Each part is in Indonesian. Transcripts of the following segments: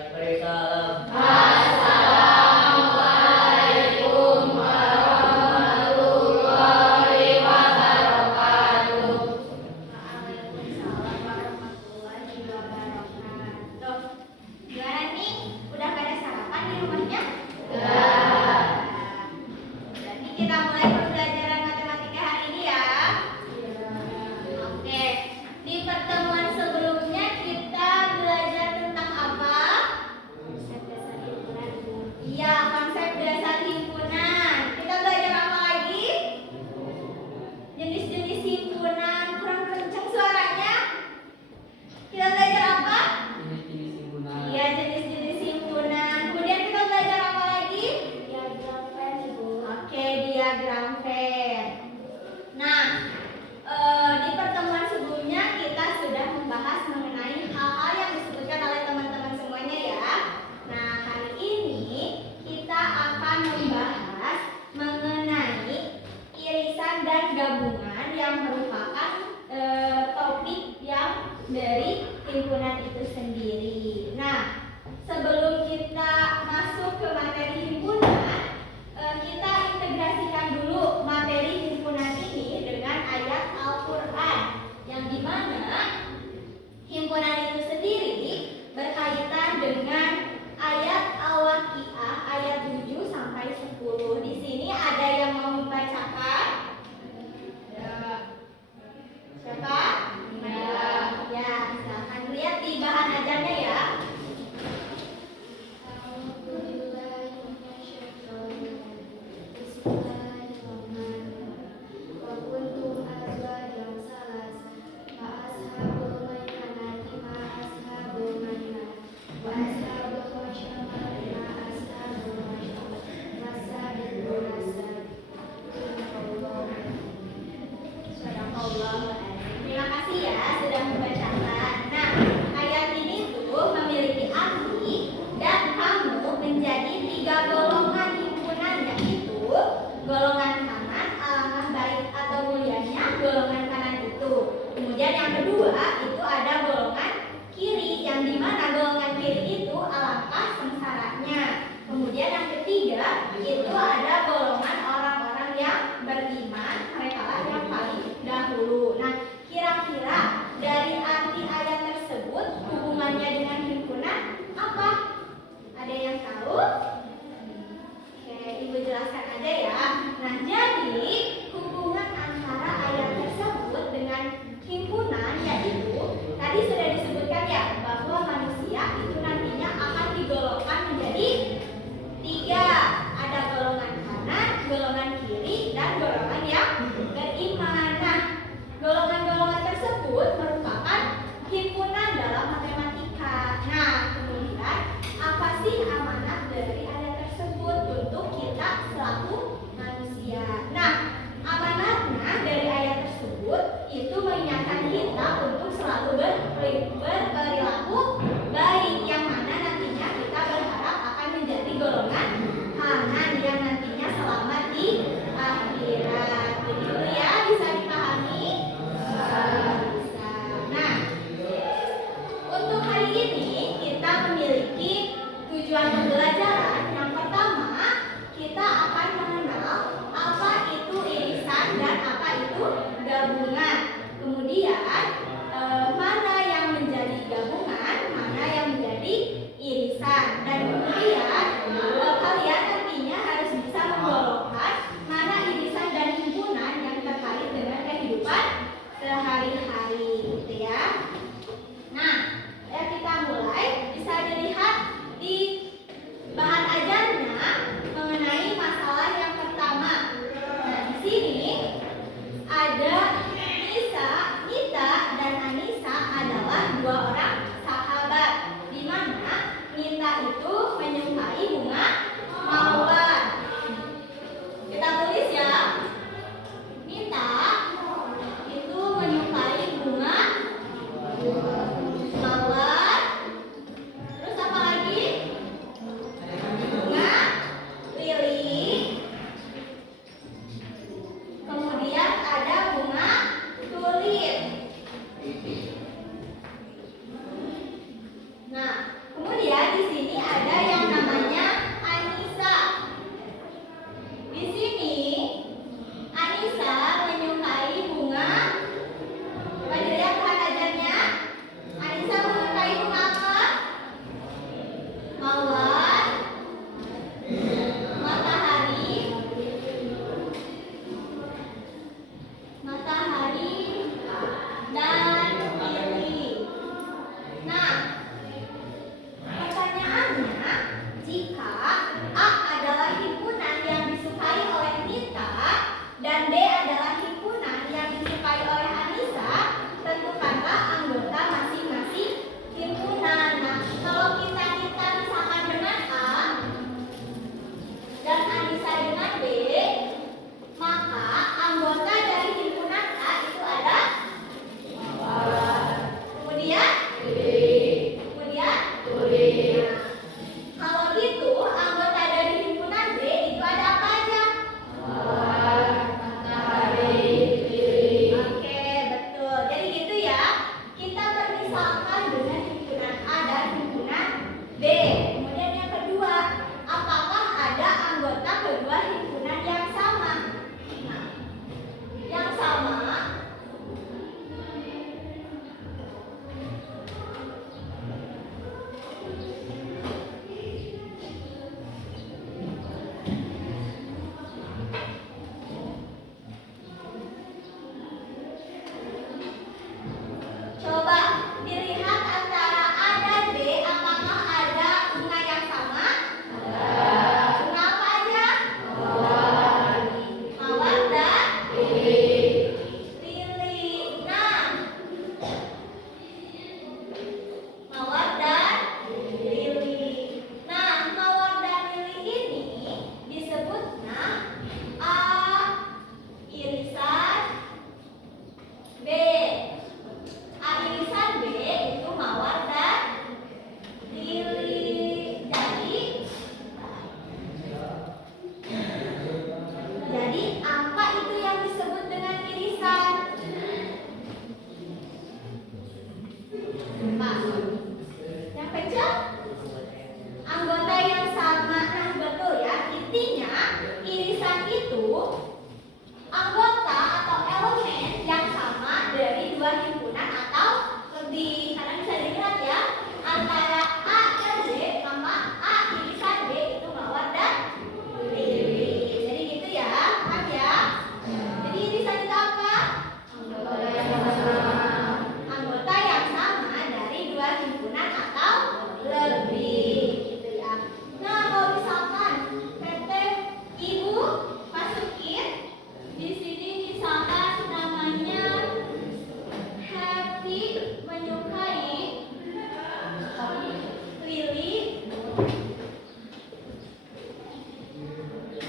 Mari salam. Assalamualaikum warahmatullahi wabarakatuh. Waalaikumsalam warahmatullahi wabarakatuh. Gimana nih? Udah pada sarapan di rumahnya? Udah. Jadi kita mulai pembelajaran matematika hari ini ya. Oke. Di pertemuan sebelumnya kita belajar tentang apa?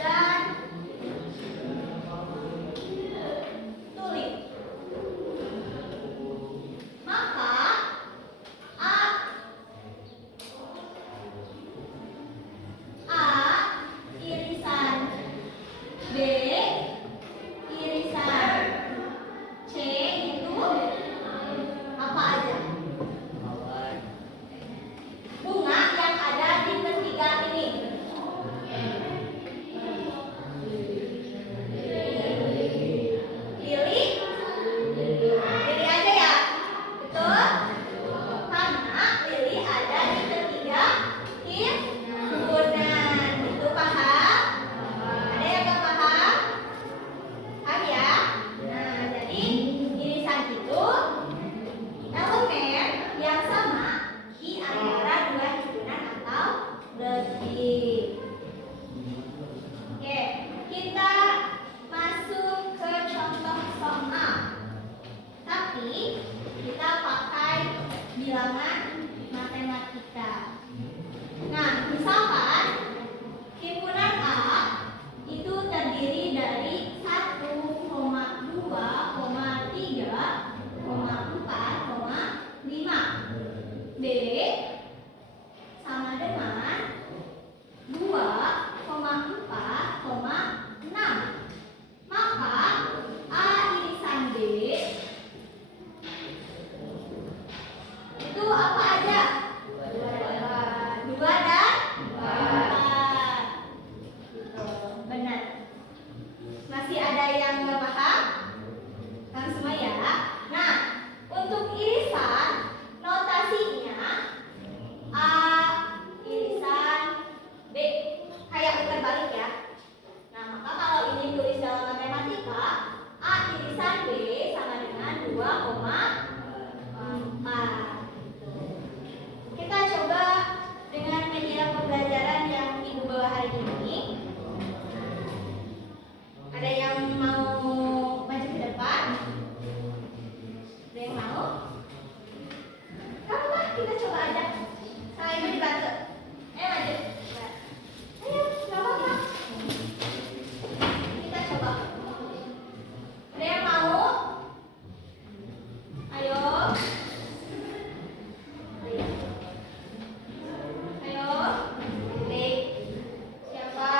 dan tulip. Maka A irisan B irisan C itu apa aja? Bunga yang ada di ketiga ini. Lili? Lili aja ya? Betul? Karena lili ada di ketiga himpunan. Itu paham? Ada yang gak paham? Paham ya? Nah, jadi irisan itu elemen yang sama di antara dua himpunan atau lebih. Oke, kita masuk ke contoh soal. Tapi kita pakai bilangan matematika. Nah, misalkan himpunan A itu terdiri dari 1,2,3,4,5. B sama dengan 2,4,6. Maka A irisan B itu apa aja? 2 dan 4. Benar. Masih ada yang nggak paham? Kan semua ya? Nah, untuk irisan notasinya A irisan B, kayak putar balik ya. Nah, maka kalau ini tulis dalam matematika, A irisan B sama dengan 2,4. Kita coba dengan media pembelajaran yang Ibu bawa hari ini. Ada yang mau maju ke depan? Ada yang mau? Apa? Kita coba aja. Saya ini dibantu. Maju. Ayo, nggak apa-apa. Kita coba. Ada yang mau? Ayo. Ayo. Klik. Siapa?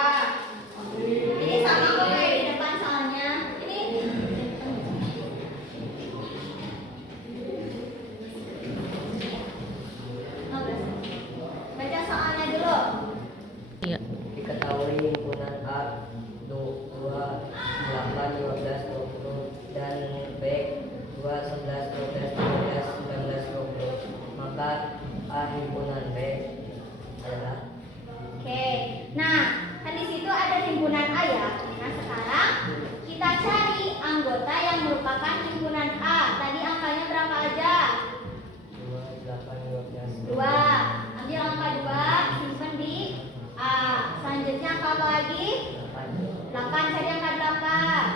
Ini sama kok kayak di depan soalnya. Ini. Baca soalnya dulu. Iya. Diketahui himpunan A 2, 8, 15, 20 dan B 2, 11, 12, 13, 19, 20. Maka A himpunan B adalah. Oke. Nah, kan di situ ada himpunan A ya. Nah, sekarang kita cari anggota yang merupakan himpunan A. Tadi angkanya berapa aja? 2, 8, 12. 2. Ambil angka 2, simpan di A. Selanjutnya angka apa lagi? 8, cari angka 8.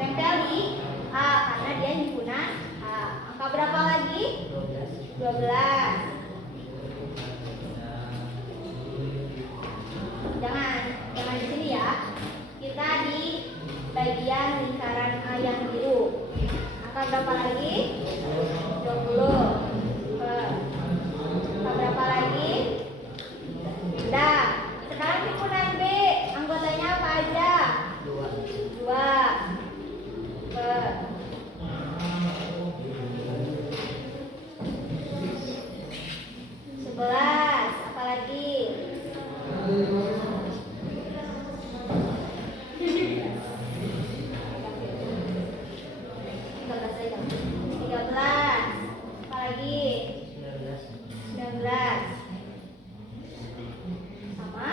Tempel di A karena dia himpunan A. Angka berapa lagi? 12. Jangan di sini ya. Kita di bagian lingkaran A yang biru. Angka berapa lagi? 20. Angka berapa lagi? Udah. Sekarang himpunan B, anggotanya apa aja? 2. 11. Apa lagi? 13. Apa lagi? 19. Sama?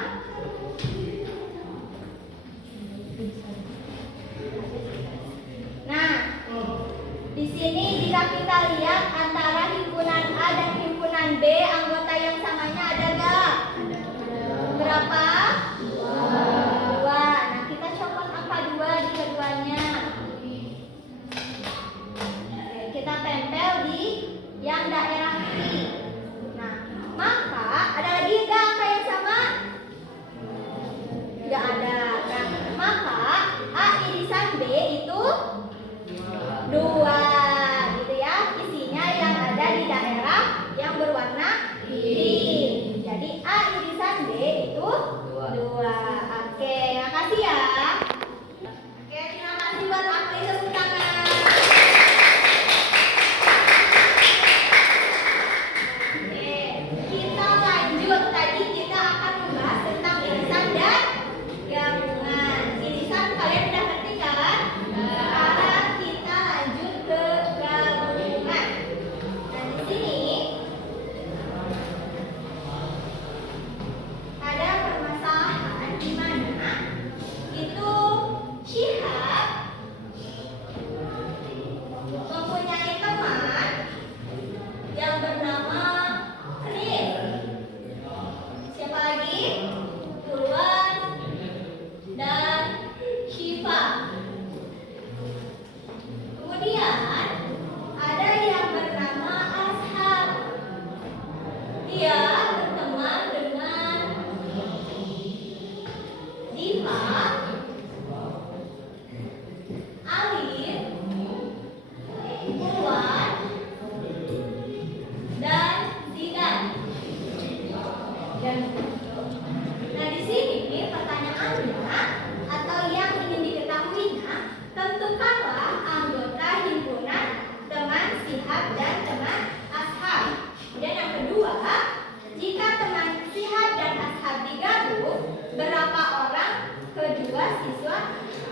Nah, di sini jika kita lihat antara himpunan A dan himpunan B, anggota yang samanya ada nggak? Berapa? 2. Nah, kita copot angka 2 di keduanya. Oke, kita tempel di yang daerah kiri. Nah, maka Dia berteman dengan Diva, Alif, Puan, dan Zidan. Nah, di sini pertanyaannya atau yang ingin diketahuinya, tentukanlah anggota himpunan teman Shihab dan teman Ashab. Dan yang kedua, jika teman Shihab dan Ashab digabung, berapa orang kedua siswa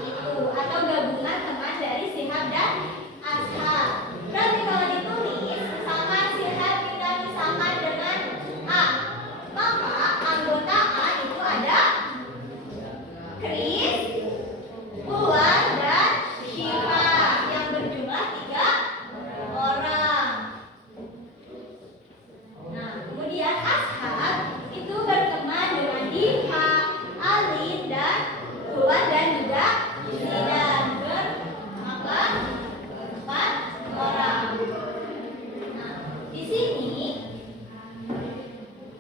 itu atau gabungan teman dari Shihab dan Ashab. Berarti kalau ditulis, misalkan Shihab kita misalkan dengan A, maka anggota A itu ada Chris, Puan, dan Shiva yang berjumlah 3 orang. Nah, kemudian Ashab itu berteman dengan Diva, Alin, dan Puan dan juga Zidan berjumlah 4 orang. Nah, di sini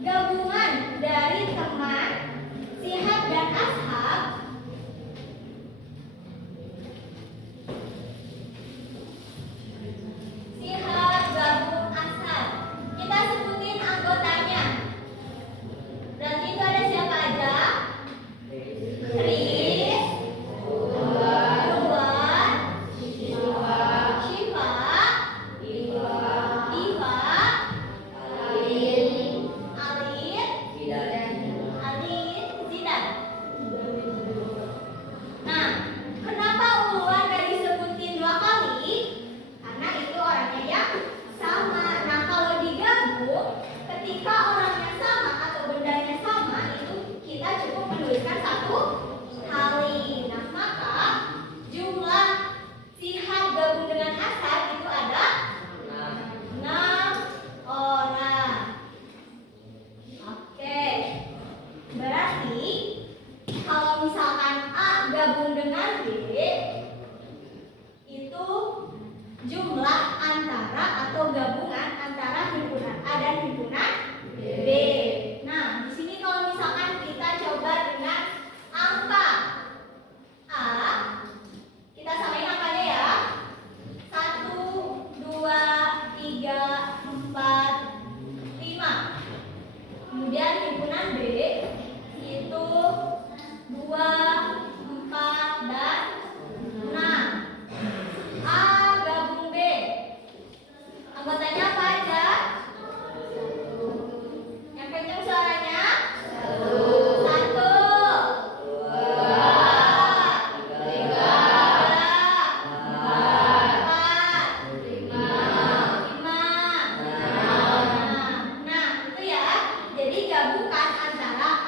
gabungan dari teman Shihab dan Ashab Shihab gabung Ashab. Kita sebutin anggotanya. Berarti itu ada siapa aja? Chris, Puan, Shiva, Diva, Alin, Zidan. Nah, kenapa Ulwan gak disebutin 2 kali? Karena itu orangnya yang sama. Nah, kalau digabung, ketika orangnya sama atau bendanya sama, itu kita cukup menuliskan 1 kali. Nah, maka jumlah Shihab gabung dengan Ashab itu ada 6 orang. Oke. Berarti kalau misalkan A gabung dengan B, itu jumlah antara atau gabungan antara himpunan A dan himpunan B. Nah, di sini kalau misalkan kita coba dengan angka A, kita samain angkanya ya. 1, 2, 3, 4, 5. Kemudian himpunan B itu 2, 4, dan 6. A gabung B. Anggotanya apa aja? Yang kencang suaranya? 1, 2, 3, 4, 5. Nah, itu ya. Jadi gabungkan antara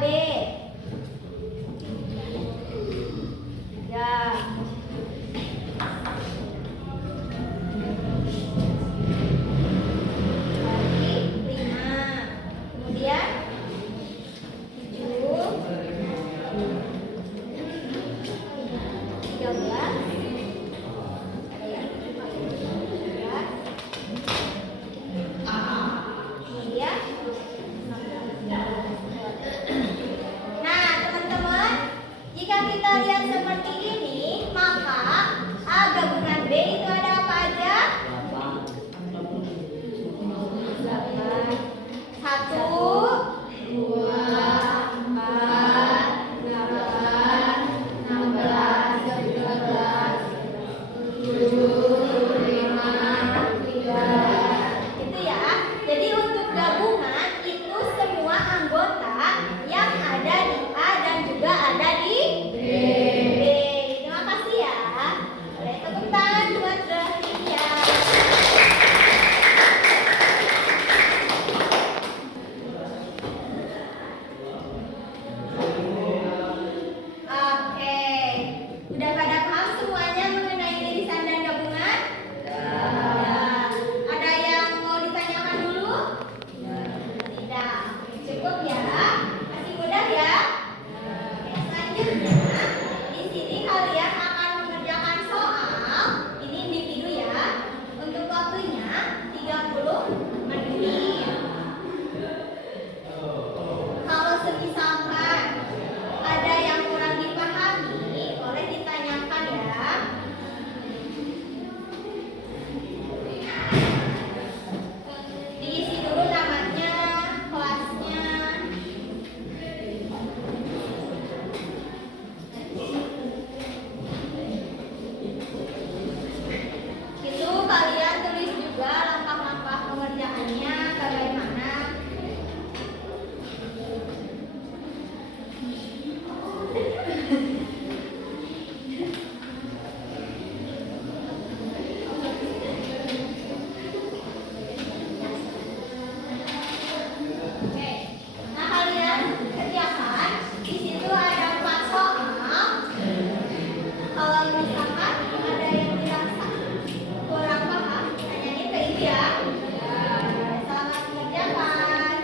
B. Ya. Lagi 5. Kemudian 7. 13. Ada yang 14. Kemudian nah, teman-teman, jika kita lihat seperti ini, maka A gabungan B itu ada apa aja? 8. 1, 2, 4, 8, 16, 17, 7, 5, 3. Itu ya. Jadi untuk gabungan itu semua anggota yang ada di A dan juga ada di B. Terima kasih ya. Boleh tepuk tangan buat Zahria. Oke. Udah pada paham semuanya mengenai irisan dan gabungan? Ya. Ada yang mau ditanyakan dulu? Tidak. Cukup ya. Masih mudah ya? Oke, selanjutnya di sini kalian akan mengerjakan soal. Ini individu ya. Untuk waktunya 30 menit. Kalau semisalkan ada yang kurang dipahami, boleh ditanyakan ya. Diisi dulu namanya, kelasnya. Itu kalian tulis juga langkah-langkah pengerjaannya bagaimana. Oke. Nah, kalian kerjakan. Di situ ada 4 soal. Kalau misalkan ada yang dirasa kurang paham, tanyain ke ibu ya. Selamat mengerjakan.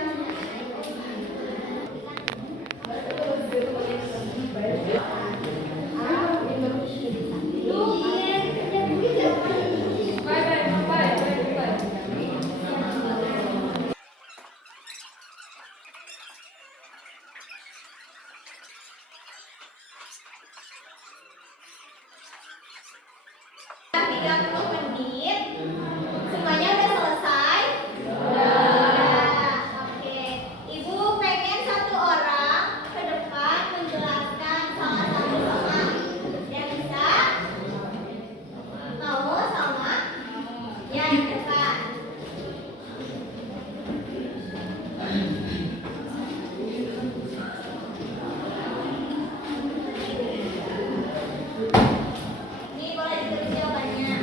Sudah 30 menit. Semuanya udah selesai? Udah. Oke. Ibu pengen satu orang ke depan menjelaskan salah satu soal. Yang bisa? Mau sama? Ya, di depan. Ini boleh ditulis jawabannya.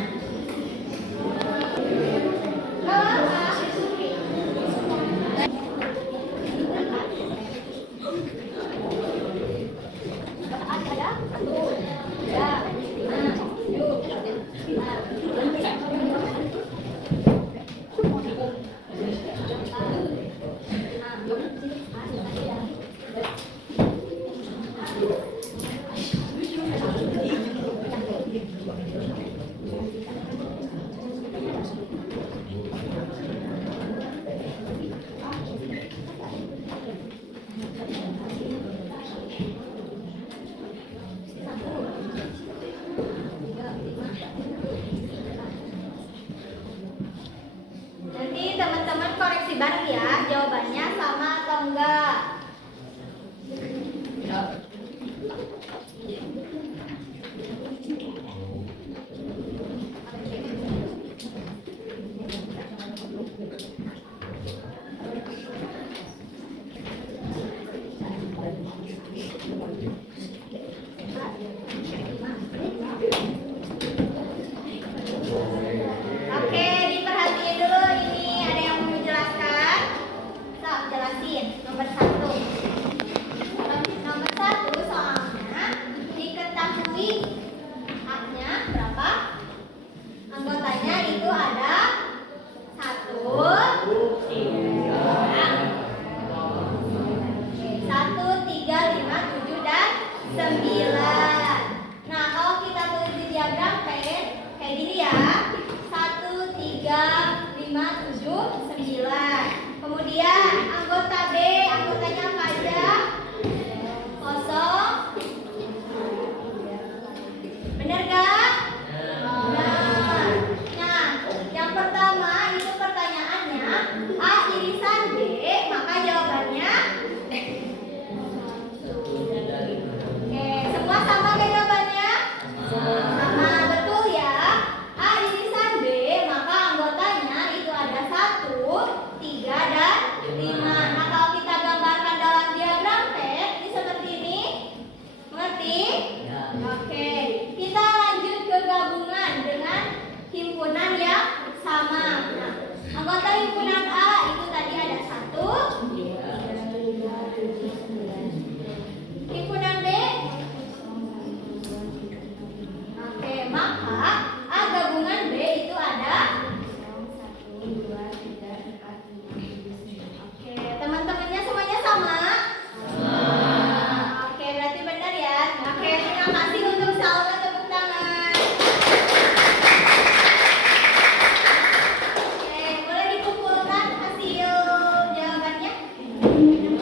Nanti teman-teman koreksi bareng ya, jawabannya sama atau enggak. Oke, diperhatiin dulu ini ada yang mau menjelaskan. Yang